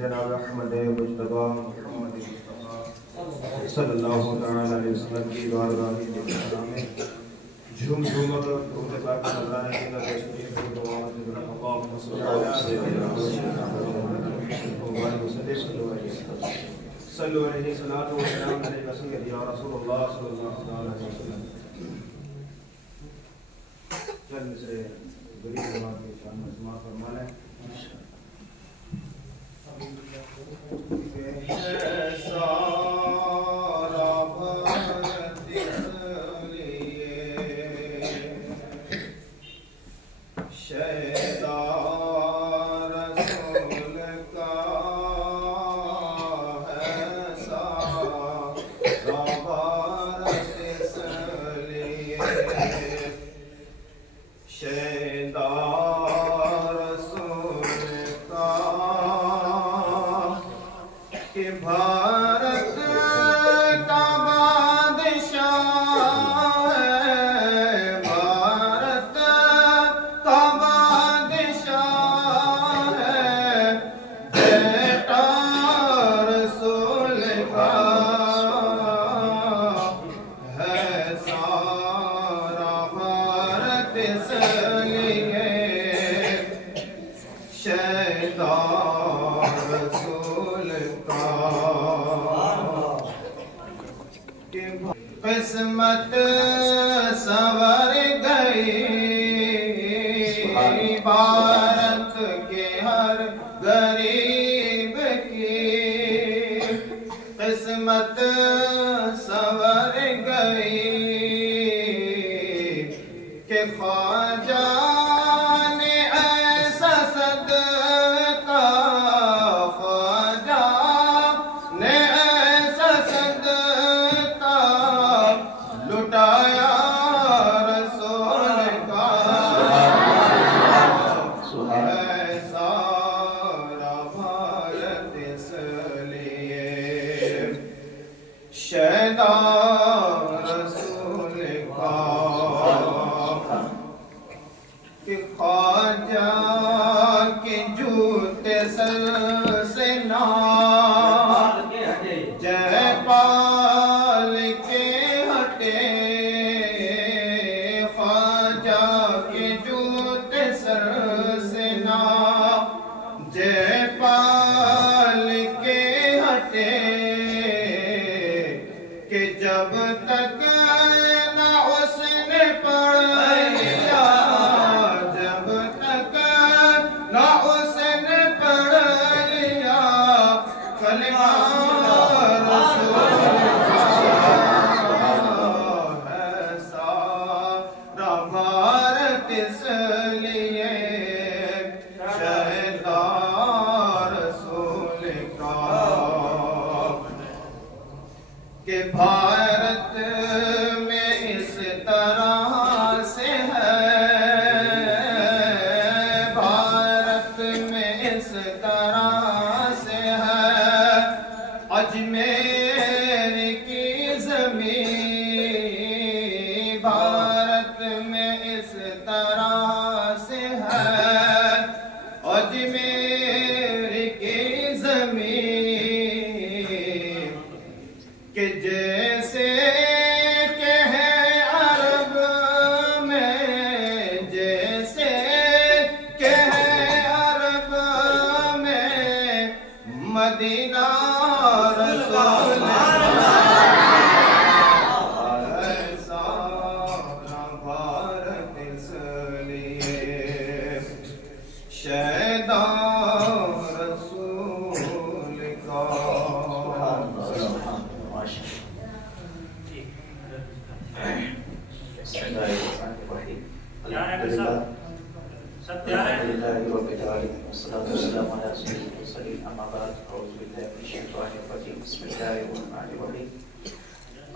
جناب احمد مجتبی محمد مصطفیٰ صلی اللہ علیہ وسلم کی بارگاہ میں جھوم جھوم کر درود پاک کا نذرانہ کی تشریف کو دعا سے مقام صلی اللہ صلو علیہ الصلوۃ والسلام علیہ یا رسول اللہ صلی اللہ علیہ وسلم. چند سے غریب جماعت کی شان میں سماعت فرما لیں. قسمت سنور گئی بھارت کے ہر غریب کی قسمت سنور گئی کہ خواجہ نے ایسا صدقہ خواجہ نے ایسا صدقہ لٹایا رسول کا ہے سارا بھارت اس لیے شہدا رسول کا کہ خواجہ کے جوتے سر سے نام جے پال کے ہٹے خواجہ کے جوتے سر سے نام جے پال کے ہٹے کہ جب تک نہ اس نے پڑھا جب تک نہ اس نے پڑھ لیا کلمہ رسول کا ہے سارا بھارت اس لیے شہدا رسول کا کہ بھارت میں اس طرح سے ہے بھارت میں اس طرح سے ہے اجمیر کی زمین بھارت میں اس طرح سے ہے اجمیر کی زمین کہ جیسے کہ ہے عرب میں جیسے کہ ہے عرب میں مدینہ رسول ہے سارا بھارت اس لیے شہدا رسول کا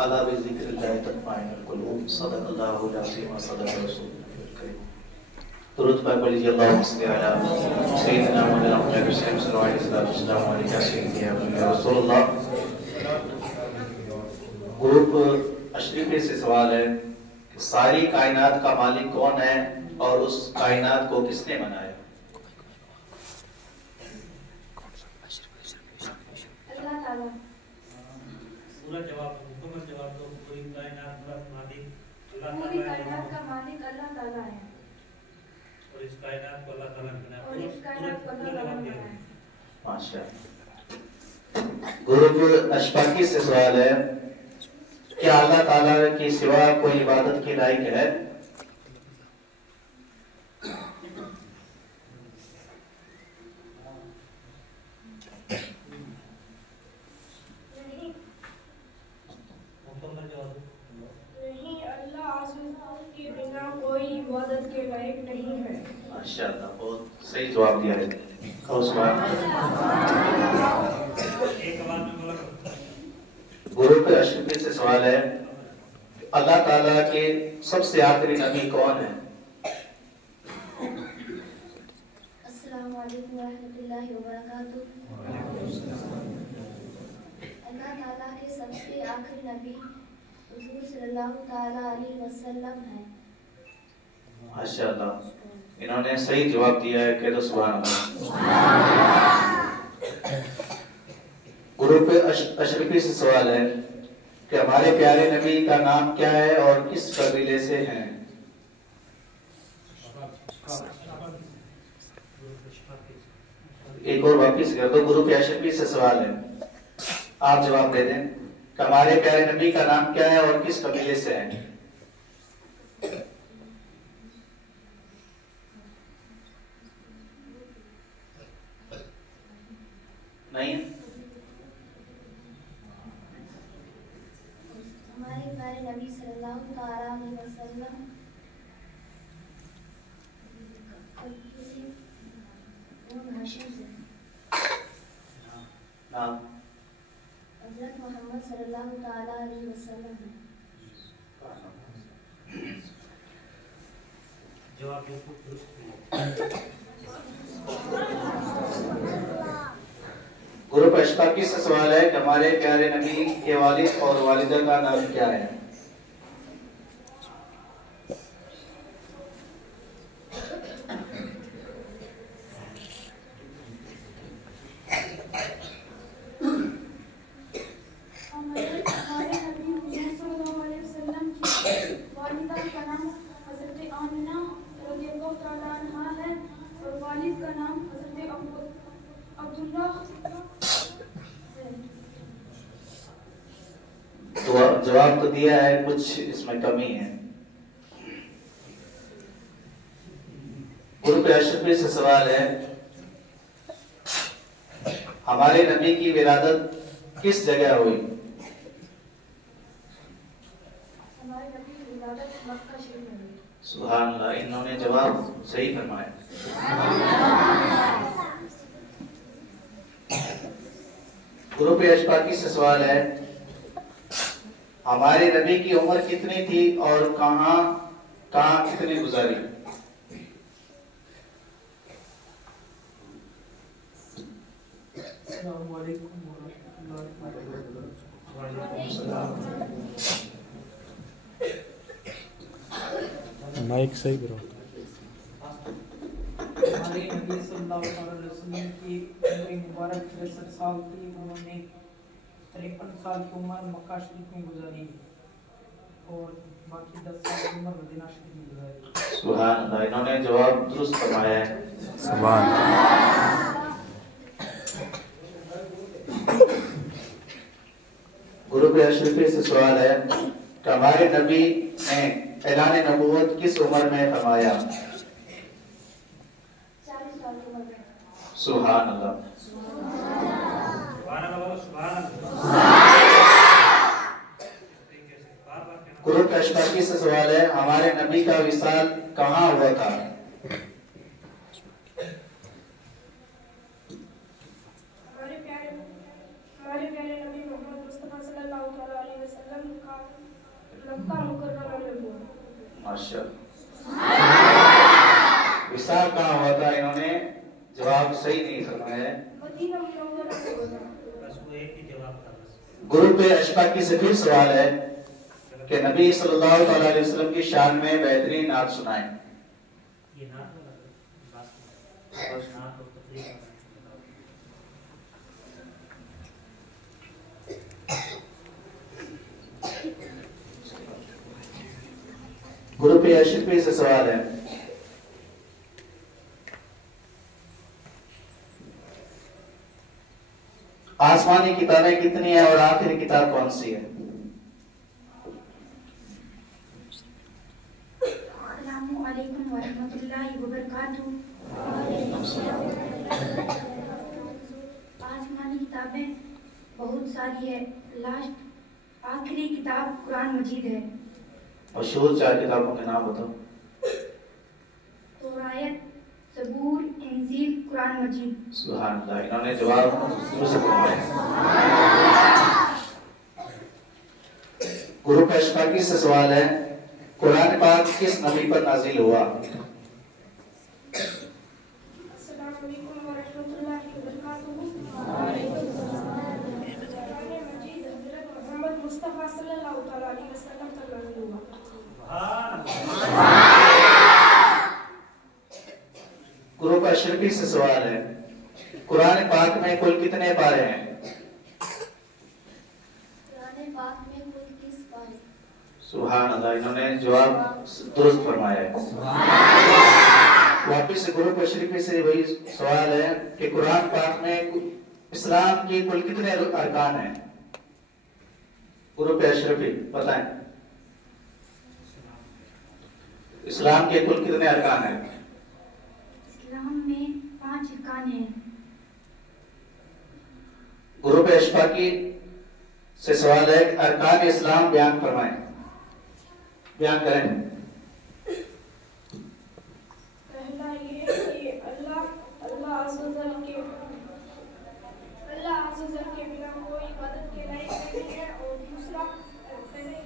الا بذکر اللہ تطمئن القلوب صدق اللہ العظیم صدق رسول الکریم. درود پاک پڑھیے اللہم صلی علی سیدنا محمد صلی اللہ علیہ وسلم یا رسول اللہ. گروپ اشرفی سے سوال ہے کہ ساری کائنات کا مالک کون ہے اور اس کائنات کو کس نے بنایا؟ पूरी कायनात का मालिक अल्लाह ताला है और इस कायनात को अल्लाह ताला ने बनाया। और इस कायनात को अल्लाह ताला ने बनाया। माशाअल्लाह। ग्रुप अशफाकी से सवाल है, क्या अल्लाह ताला के सिवा कोई इबादत के लायक है? नहीं, अल्लाह के बिना कोई इबादत के लायक नहीं है। माशाअल्लाह, बहुत सही जवाब दिया है। और सवाल गुरु पे अशफाकी से सवाल है, अल्लाह ताला के सबसे आखिरी नबी कौन है? अस्सलामु अलैकुम रहमतुल्लाहि व बरकातुहू। अल्लाह ताला के सबसे आखिरी नबी हुजूर सल्लल्लाहु ताला अलैहि वसल्लम है। माशाअल्लाह, इन्होंने सही जवाब दिया है। कह दो सुभान अल्लाह। गुरु पे अशरफी से सवाल है कि हमारे प्यारे नबी का नाम क्या है और किस कबीले से हैं? एक और वापिस कर दो। गुरु पे अशरफी से सवाल है, आप जवाब दे दें कि हमारे प्यारे नबी का नाम क्या है और किस कबीले से हैं? नहीं, हमारे प्यारे नबी सल्लल्लाहु ताला अलैहि वसल्लम हाशिम से नाम हज़रत मोहम्मद सल्लल्लाहु ताला अलैहि वसल्लम है। जवाब बिल्कुल दुरुस्त है। गुरु पे अशफाकी से सवाल है कि हमारे प्यारे नबी के वालिद और वालिदा का नाम क्या है? हमारे नबी हुजूर सल्लल्लाहु अलैहि वसल्लम की वालिदा का नाम हज़रत आमिना रज़ियल्लाहु ताला अन्हा है और वालिद का नाम हज़रत अब्दुल्लाह है। जवाब तो दिया है, कुछ इसमें कमी है। गुरु पे अशरफी से सवाल है, हमारे नबी की विलादत किस जगह हुई? हमारे नबी की विलादत मक्का शरीफ में हुई। सुभान अल्लाह, इन्होंने जवाब सही फरमाया। गुरु पे अशफाकी से सवाल है, हमारे नबी की उम्र कितनी थी और कहां कितनी गुजारी? माइक सही करो। हमारे नबी सल्लल्लाहु अलैहि वसल्लम की उम्र मुबारक 63 साल थी। उन्होंने 53 साल की उम्र मक्का शरीफ में गुजारी और बाकी 10 साल की उम्र मदीना शरीफ में गुजारी। सुभान अल्लाह, इन्होंने जवाब दुरुस्त फरमाया है। सुभान। गुरु पे अशरफी से सवाल है कि हमारे नबी ने ऐलान नबूवत किस उम्र में फरमाया? 40 साल की उम्र में। सुभान अल्लाह। गुरु पे अशफाकी से सवाल है, हमारे नबी का विसाल कहाँ हुआ था? हमारे प्यारे नबी मोहम्मद मुस्तफा सल्लल्लाहु अलैहि वसल्लम का मक्का मुकर्रमा में हुआ। माशाअल्लाह। विसाल कहाँ हुआ था? इन्होंने जवाब सही नहीं फरमाया है। मदीना मुनव्वरा में हुआ। बस वो एक ही जवाब था बस। गुरु पे अशफाकी से फिर सवाल है कि नबी सल्लल्लाहु अलैहि वसल्लम की शान में बेहतरीन नात सुनाएं। ये नात वाला बात बस नात और तकरीर ग्रुप एशिपी से सवाल है, आसमानी किताबें कितनी है और आखिरी किताब कौन सी है? अस्सलामुअलैकुम वरहमतुल्लाहि वबरकातुहू। आसमानी किताबें बहुत सारी है, लास्ट आखिरी किताब कुरान मजीद है। मशहूर 4 किताबों के नाम बताओ। तौरात, ज़बूर, इंजील, कुरान मजीद। सुभान अल्लाह, इन्होंने जवाब दुरुस्त फरमाया। ग्रुप अशफाकी से सवाल है, कुरान पाक किस नबी पर नाजिल हुआ? अस्सलाम वालेकुम वरहमतुल्लाहि वबरकातुहू। कुरान मजीद हज़रत मोहम्मद मुस्तफ़ा सल्लल्लाहु अलैहि वसल्लम पर नाज़िल हुआ। ग्रुप अशरफी से सवाल है, कुरान पाक में कुल कितने पारे हैं? कुरान पाक में कुल 30 पारे। सुभान अल्लाह, इन्होंने जवाब दुरुस्त फरमाया है। वापिस ग्रुप अशरफी से वही सवाल है कि कुरान पाक में इस्लाम की कुल कितने अरकान हैं? ग्रुप अशरफी बताएं, इस्लाम के कुल कितने अरकान हैं? इस्लाम में 5 अरकान हैं। ग्रुप अशफाकी से सवाल है, अरकान इस्लाम बयान फरमाएं, बयान करें। पहला ये कि अल्लाह अज़्ज़ वजल के बिना कोई इबादत के लायक नहीं है, और दूसरा पहले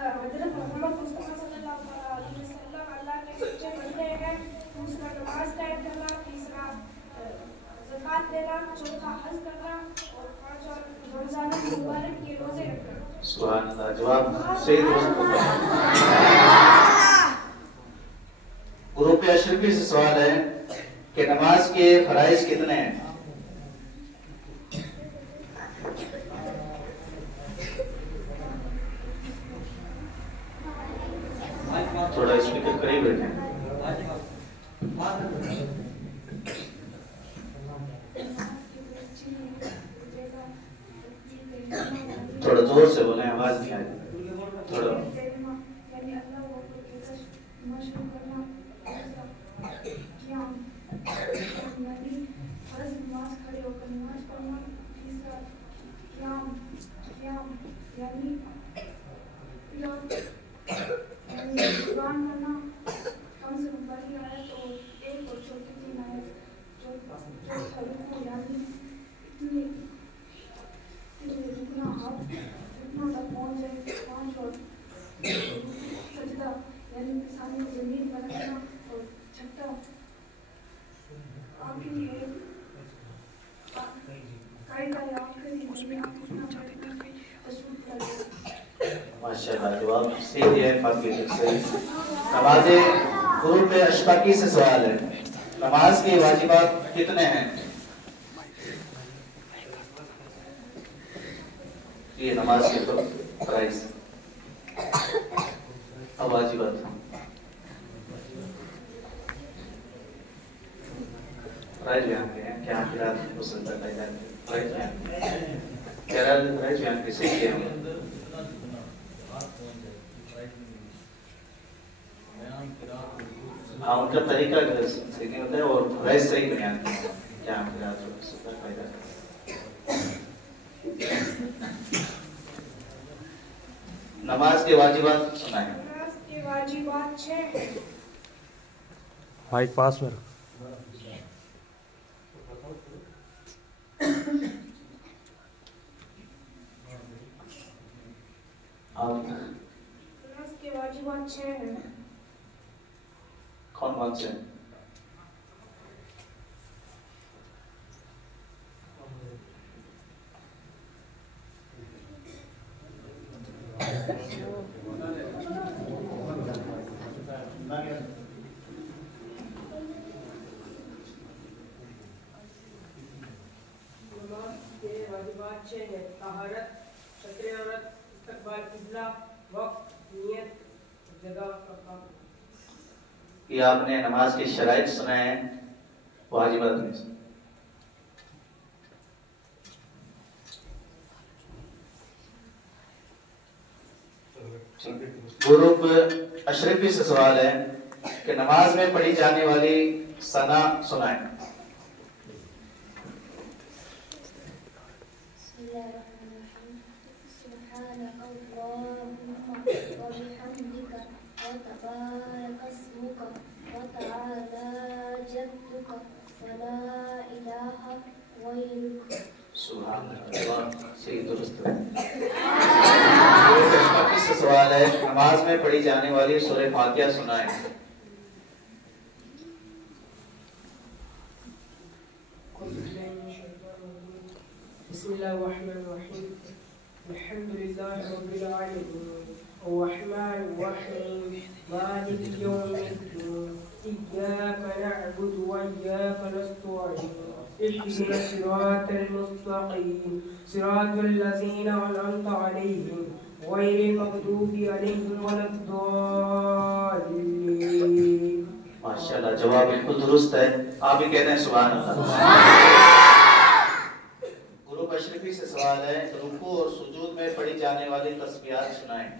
हज़रत मोहम्मद मुस्तफ़ा सल्लल्लाहु अलैहि वसल्लम अल्लाह के सच्चे बंदे हैं, दूसरा नमाज कायम करना, तीसरा ज़कात देना, चौथा हज करना, और पांचवा रमज़ान मुबारक के रोजे रखना। सुभान अल्लाह, जवाब सही दुरुस्त फरमाया। ग्रुप अशरफी से सवाल है कि नमाज के फराइज कितने हैं? थोड़ा स्पीकर करीब रखें। थोड़ा जोर से बोलें, आवाज नहीं आ रही। थोड़ा यानी अल्लाह को मशहूर करना, क़याम यानी फर्ज नमाज खड़े होकर नमाज पढ़ना, तीसरा क़याम यानी कुरान पढ़ना, कम से कम बड़ी आयत और एक और छोटी 3 आयत, चौथा रुकू यानी इतने जितना आप इतना तक पहुँच जाए, 5 और सजदा यानी सामने जमीन पर रखना, और छठा आखिरी कायदा या आखिरी माशाअल्लाह, जवाब सही है। फातिहा से नमाज ग्रुप अशफाकी से सवाल है, नमाज के वाजिबात कितने हैं? ये नमाज के तो प्राइस अब वाजिबात प्राइस बयान करें, क्या किरात पसंद करता है, प्राइस बयान प्राइस बयान कैसे किया हम? हाँ, उनका तरीका सही नहीं होता है और प्राइस सही बयान क्या किरात फायदा। नमाज के वाजिबात सुनाएं। नमाज के वाजिबात 6 हैं। माइक पास में नमाज के वाजिबात 6 हैं। कौन कौन से? तहारत, शतरे औरत, इस्तकबाल किबला, वक्त, नियत, یہ آپ نے نماز کے شرائط سنائے ہیں، واجبات میں سے گروپ اشرفی سے سوال ہے کہ نماز میں پڑھی جانے والی ثنا سنائیں۔ وتبارك اسمك وتعالى جدك ولا إله غيرك. سبحان اللہ، صحیح درست ہے۔ سے سوال ہے نماز میں پڑھی جانے والی سورہ فاتحہ سنائیں۔ بسم اللہ الرحمن الرحیم الحمد للہ رب العالمین الرحمن الرحیم مالک یوم الدین إياك نعبد وإياك نستعين اهدنا الصراط المستقيم صراط الذين أنعمت عليهم غير المغضوب عليهم ولا الضالين۔ ماشاءاللہ، جواب بالکل درست ہے، آپ بھی کہتے ہیں سبحان اللہ۔ گروپ اشرفی سے سوال ہے رکوع اور سجود میں پڑھی جانے والی تسبیحات سنائیں۔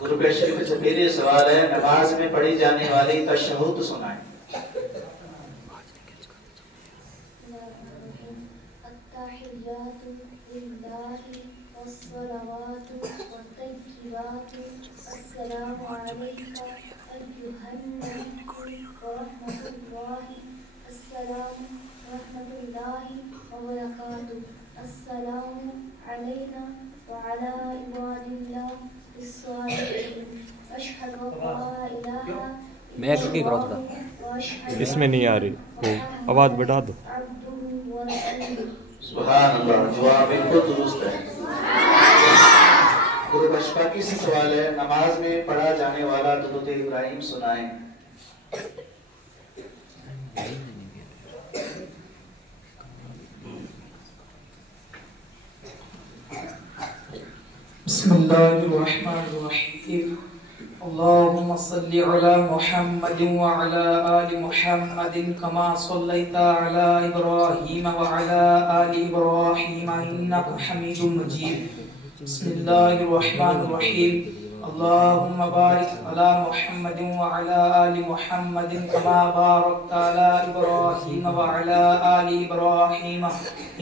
گروپ اشرفی سے پہلے سوال ہے نماز میں پڑھی جانے والی تشہد سنائیں۔ التحيات لله والصلوات والطيبات السلام عليك أيها النبي ورحمة الله السلام ورحمة الله وبركاته السلام علينا وعلى عباد الله الصالحين أشهد أن لا إله إلا الله اس میں نہیں آ رہی، آواز بڑھا دو۔ سبحان اللہ، جواب بالکل درست ہے۔ گروپ اشفاقی سے سوال ہے نماز میں پڑھا جانے والا درود ابراہیم سنائیں۔ بسم اللہ الرحمن الرحیم اللهم صل على محمد وعلى آل محمد كما صليت على إبراهيم وعلى آل إبراهيم إنك حميد مجيد بسم الله الرحمن الرحيم اللهم بارك على محمد وعلى آل محمد كما باركت على إبراهيم وعلى آل إبراهيم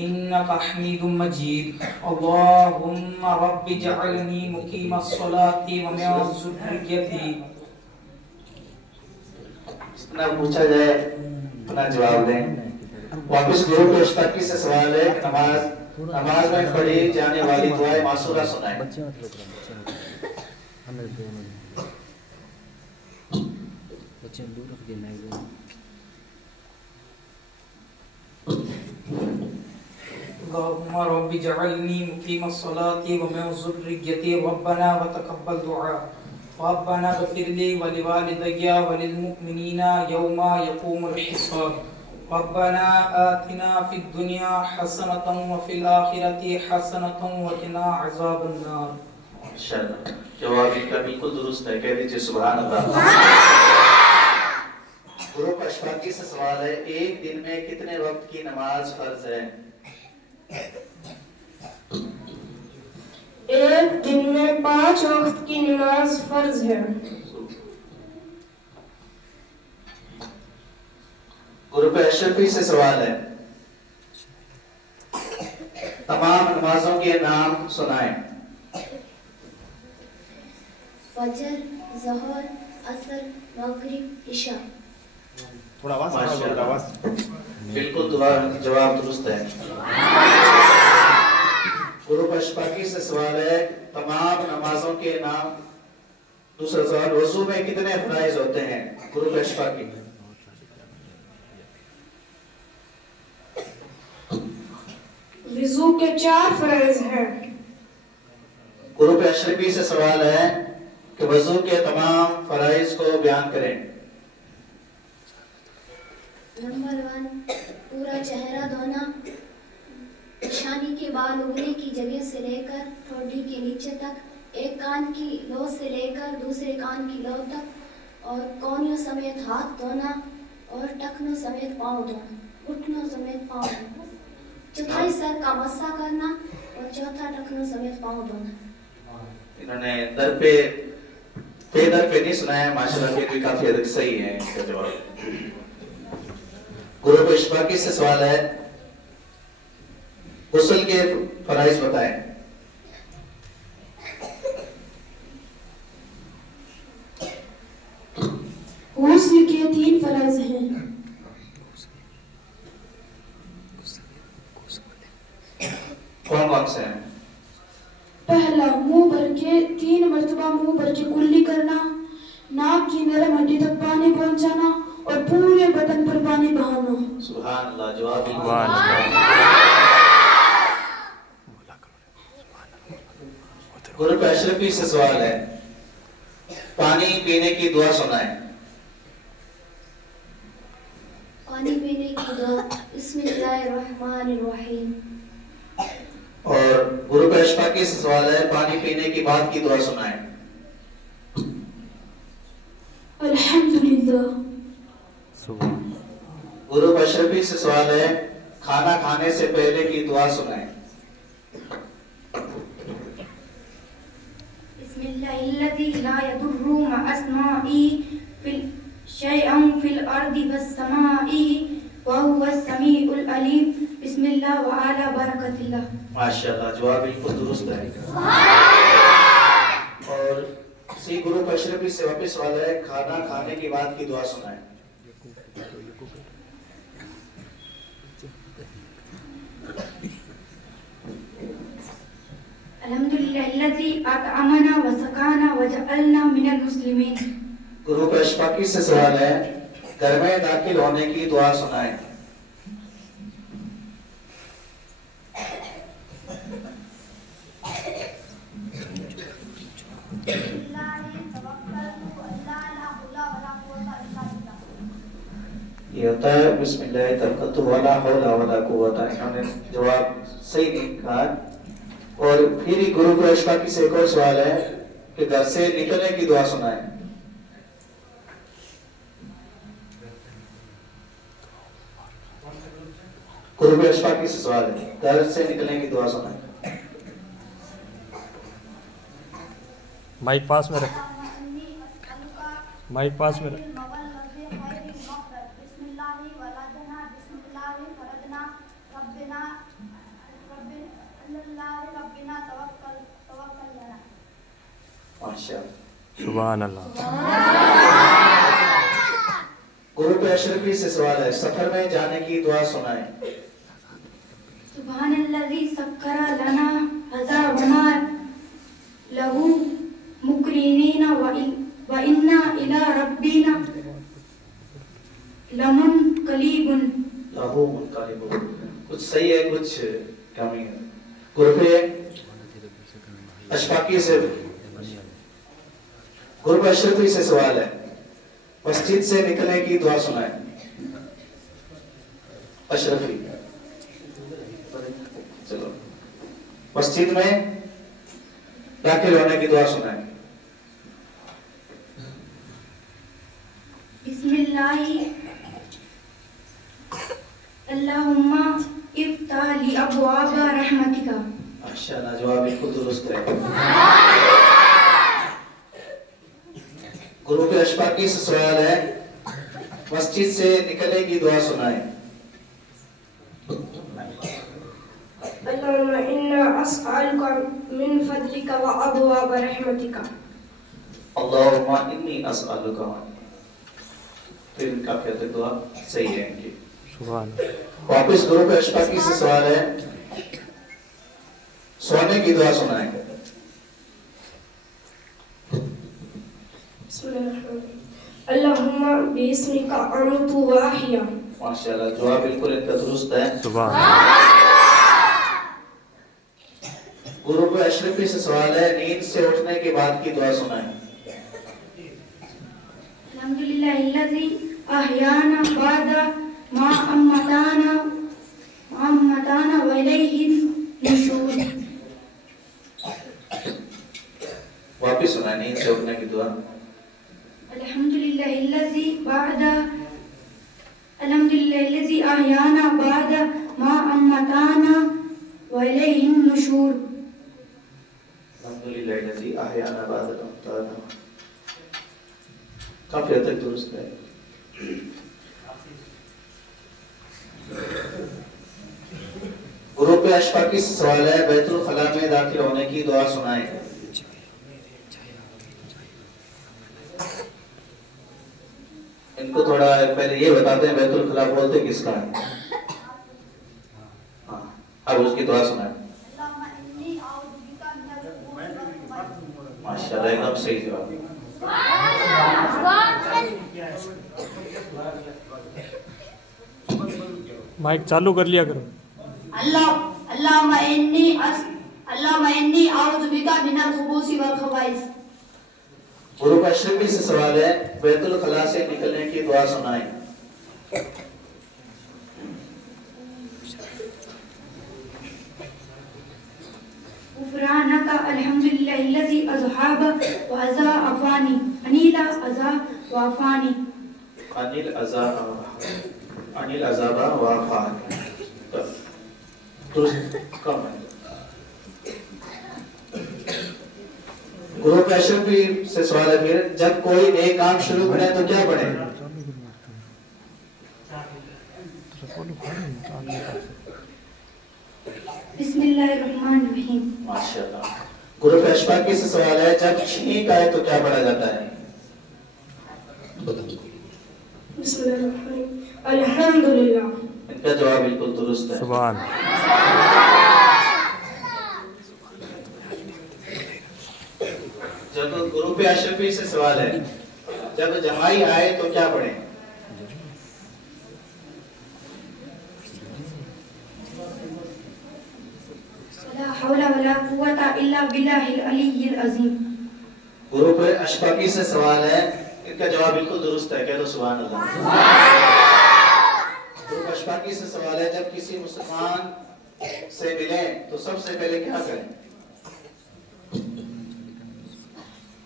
إنك حميد مجيد اللهم رب اجعلني مقيم الصلاة ومن ذريتي۔ جتنا پوچھا جائے اتنا جواب دیں۔ واپس گروپ اشفاقی سے سوال ہے نماز میں پڑھی جانے والی دعائے معصورہ سنائیں۔ اللهم رب اجعلني مقيم الصلاة ومن ذريتي ربنا وتقبل دعاء ربنا اغفر لي ولوالدي وللمؤمنين يوم يقوم الحساب ربنا آتنا في الدنيا حسنة وفي الآخرة حسنة وقنا عذاب النار۔ ماشاءاللہ، جواب ان کا بالکل درست ہے، کہہ دیجئے سبحان اللہ۔ گروپ اشفاقی سے سوال ہے ایک دن میں کتنے وقت کی نماز فرض ہے؟ ایک دن میں 5 وقت کی نماز فرض ہے۔ گروپ اشرفی سے سوال ہے تمام نمازوں کے نام سنائیں۔ فجر ظہر عصر مغرب عشاء۔ تھوڑا آواز بالکل جواب درست ہے۔ گروپ اشفاقی سے سوال ہے تمام نمازوں کے نام۔ دوسرا سوال وضو میں کتنے فرائض ہوتے ہیں؟ گروپ اشفاقی کے 4 فرائض ہیں۔ گروپ اشرفی سے سوال ہے کہ وضو کے تمام فرائض کو بیان کریں۔ نمبر 1 پورا چہرہ دھونا، پیشانی کے بال اگنے کی جگہ سے لے کر ٹھوڈی کے نیچے تک، ایک کان کی لو سے لے کر دوسرے کان کی لو تک، اور کونیوں سمیت ہاتھ دھونا، اور ٹخنوں سمیت پاؤں دھونا، گھٹنوں سمیت پاؤں دھونا، چوتھائی سر کا مسح کرنا، اور چوتھا ٹخنوں سمیت پاؤں دھونا۔ انہوں نے در پہ نہیں سنایا، ماشاءاللہ پھر بھی کافی حد صحیح ہے اس کا جواب۔ گروپ اشفاقی سے سوال ہے غسل کے فرائض بتائیں۔ غسل کے 3 فرائض ہیں۔ کون کون سے ہیں؟ پہلا منہ بھر کے 3 مرتبہ منہ بھر کے کلی کرنا، ناک کی نرم ہڈی تک پانی پہنچانا، اور پورے بدن پر پانی بہانا۔ سبحان اللہ، جواب گروپ اشرفی سے سوال ہے پانی پینے کی دعا سنائیں۔ پانی پینے کی دعا بسم اللہ الرحمن الرحیم۔ اور گروپ اشفاقی سے سوال ہے پانی پینے کی بعد کی دعا سنائیں۔ الحمدللہ۔ گروپ اشرفی سے سوال ہے کھانا کھانے سے پہلے کی دعا سنائیں۔ بسم اللہ الذی لا یضر مع اسمائہ شیئا فی الارض والسماء وهو السمیع العلیم بسم اللہ وعلی برکت اللہ۔ ماشاءاللہ، جواب بالکل درست ہے۔ اور اسی گروپ اشرفی سے واپس سوال ہے کھانا کھانے کے بعد کی دعا سنائیں۔ الحمدللہ الذی اطعمنا وسقانا وجعلنا من المسلمین۔ گروپ اشفاقی سے سوال ہے گھر میں داخل ہونے کی دعا سنائیں۔ یہ ہوتا ہے بسم اللہ توکلت ولا حول ولا قوت۔ انہوں نے جواب صحیح نہیں کہا۔ اور پھر ہی گروپ اشفاقی سے ایک اور سوال ہے کہ گھر سے نکلنے کی دعا سنائیں۔ گروپ اشفاقی سے سوال ہے گھر سے نکلنے کی دعا سنائیں۔ مائک پاس میں رکھ، مائک پاس میں رکھ۔ سبحان اللہ۔ گروپ اشرفی سے سوال ہے سفر میں جانے کی دعا سنائیں۔ سبحان الذی سخر لنا ھذا وما لہ مقرنین وإنا الی ربنا لمنقلبون۔ لہو منقلبون، کچھ صحیح ہے کچھ کمی ہے۔ گروپ اشفاقی سے گروپ اشرفی سے سوال ہے مسجد سے نکلنے کی دعا سنائیں۔ اشرفی چلو مسجد میں داخل ہونے کی دعا سنائیں۔ بسم اللہ اللہم افتح لی ابواب رحمتک۔ ماشاءاللہ، جواب بالکل درست ہے۔ گروپ اشفاقی سے سوال ہے مسجد سے نکلنے کی دعا سنائیں۔ اللهم إنا أسألك من فضلك وأبواب رحمتك۔ اللہم انی اسألک، پھر کافی حد تک دعا صحیح ہے ان کی۔ واپس گروپ اشفاقی سے سوال ہے سونے کی دعا سنائیں۔ بسم اللہ الرحمن الرحیم اللهم باسمك أموت وأحيا۔ ماشاءاللہ، جواب بالکل ان کا درست ہے۔ ग्रुप अशरफी से सवाल है, नींद से उठने के बाद की दुआ सुनाएं। अल्हम्दुलिल्लाहिल्लज़ी अहयाना बादा मा अम्मताना व इलैहि नुशूर। वापस सुनाएं नींद से उठने की दुआ। अल्हम्दुलिल्लाहिल्लज़ी अहयाना बादा मा अम्मताना व इलैहि नुशूर। अल्हम्दुलिल्लाहिल्लज़ी अहयाना बादा मा अम्मताना, काफी हद तक दुरुस्त है। ग्रुप अशफाकी से सवाल है, बैतुल खला में दाखिल होने की दुआ सुनाएं। इनको थोड़ा पहले ये बताते हैं बैतुल खला बोलते किसका है। हाँ, अब उसकी दुआ सुनाएं। माशाल्लाह, एकदम सही जवाब। माइक चालू कर लिया करो। अल्लाहुम्मा इन्नी अऊज़ु बिका मिनल खुबूसी वल खबाइस। ग्रुप अशरफी से सवाल है, बैतुल खला से निकलने की दुआ सुनाएं। गुफरानका अल्हम्दुलिल्लाहिल्लज़ी अज़हाब व अज़ा अफ़ानी अनिल अज़ा व अफ़ानी। अनिल अज़ाबा व अफ़ानी। ग्रुप अशरफी से सवाल है फिर, जब कोई नए काम शुरू करें तो क्या पढ़े? बिस्मिल्लाहिर्रहमानिर्रहीम। माशाल्लाह। ग्रुप अशफाकी से सवाल है, जब छींक आए तो क्या पढ़ा जाता है? बिस्मिल्लाहिर्रहमानिर्रहीम, अल्हम्दुलिल्लाह। इनका जवाब बिल्कुल दुरुस्त है। सुभान। जब ग्रुप अशरफी से सवाल है, जब जमाई आए तो क्या पढ़े? ला हौला वला कुव्वता इल्ला बिल्लाहिल अलिय्यिल अज़ीम। ग्रुप अशफाकी से सवाल है, इनका जवाब बिल्कुल दुरुस्त है, कह दो सुभान अल्लाह। ग्रुप अशफाकी से सवाल है, जब किसी मुसलमान से मिले तो सबसे पहले क्या करें?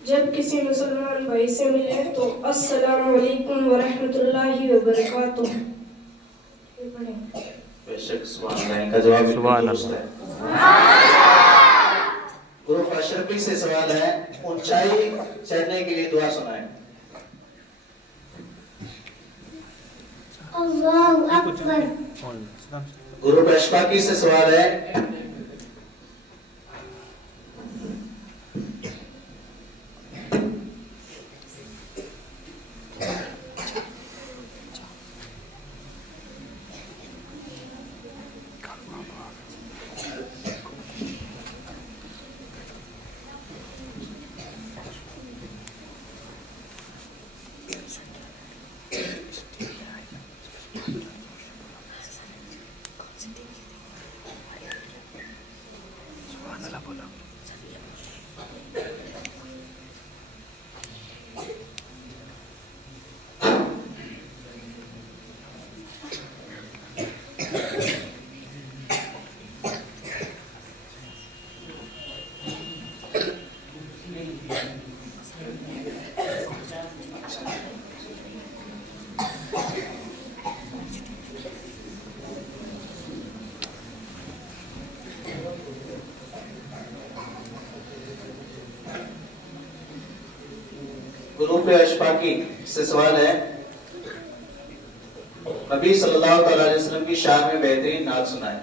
जब किसी मुसलमान भाई से मिले तो अस्सलामु अलैकुम व रहमतुल्लाहि व बरकातुहू। बेशक सुभान अल्लाह, इनका जवाब बिल्कुल दुरुस्त है। ग्रुप अशरफी से सवाल है, ऊंचाई चढ़ने के लिए दुआ सुनाएं। अल्लाहु अकबर। ग्रुप अशफाकी से सवाल है, ग्रुप अशफाकी से सवाल है, नबी सल्लल्लाहु अलैहि वसल्लम की शान में बेहतरीन नात सुनाए।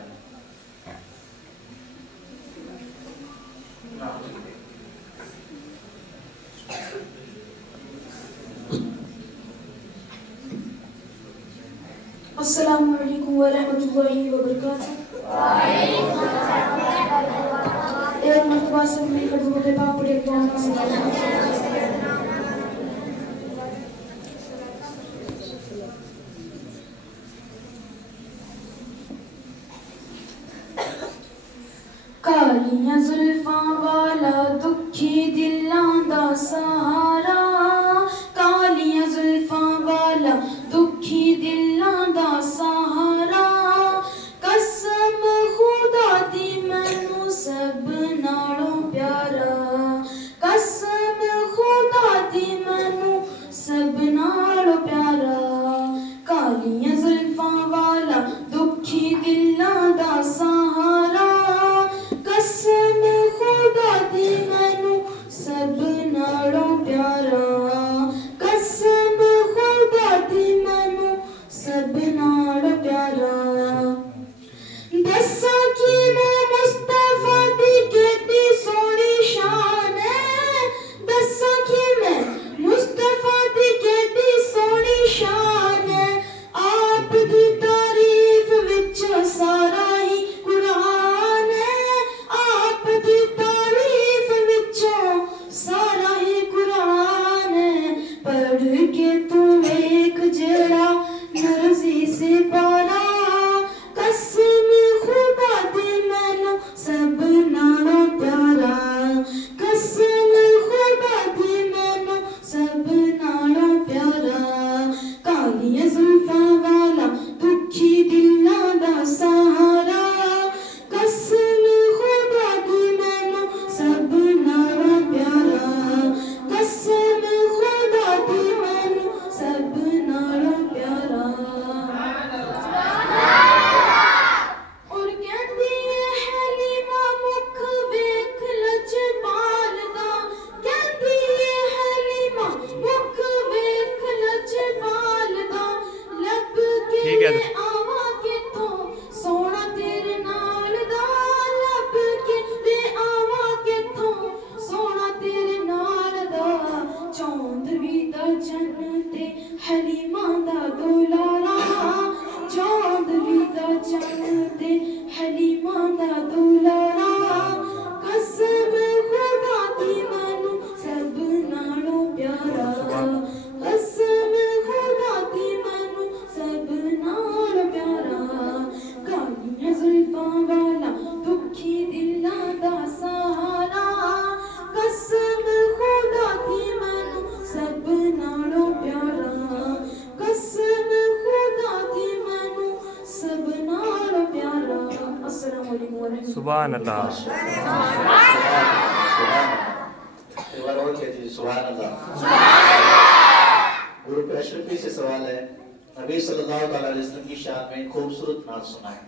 अस्सलामु अलैकुम व रहमतुल्लाहि व बरकातुहू। एक मर्तबा सब मिलकर दुरूद पाक पढ़े तो कालियां जुल्फ सुभान अल्लाह। एक बार और कीजिए सुभान अल्लाह। गुरु पे अशरफी से सवाल है, नबी सल्लल्लाहु अलैहि वसल्लम की शान में खूबसूरत नात सुनाए।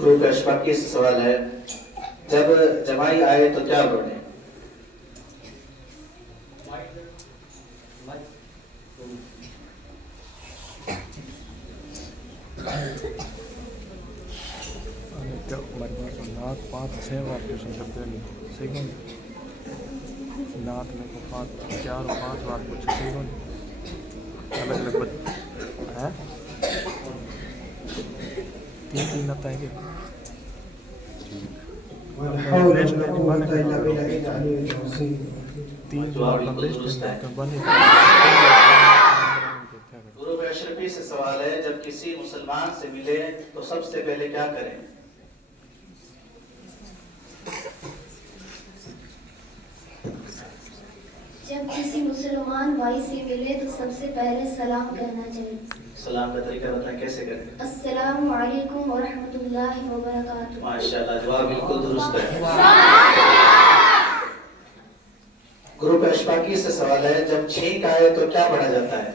ग्रुप अशफाकी से सवाल है, जब जमाई आए तो क्या बोले? नात 5-6 बार क्वेश्चन करते हैं, सही कौन? नात में को 4 और 5 बार पूछे, सही कौन? अलग अलग हैं 3 नात आएंगे। गुरु अशरफी से सवाल है, जब किसी मुसलमान से मिले तो सबसे पहले क्या करें? जब किसी मुसलमान भाई से मिले तो सबसे पहले सलाम करना चाहिए। सलाम का तरीका बताएं कैसे करें? अस्सलामु अलैकुम व रहमतुल्लाहि व बरकातुहू। माशाल्लाह, जवाब बिल्कुल दुरुस्त है। ग्रुप अशफाकी से सवाल है, जब छींक आए तो क्या पढ़ा जाता है?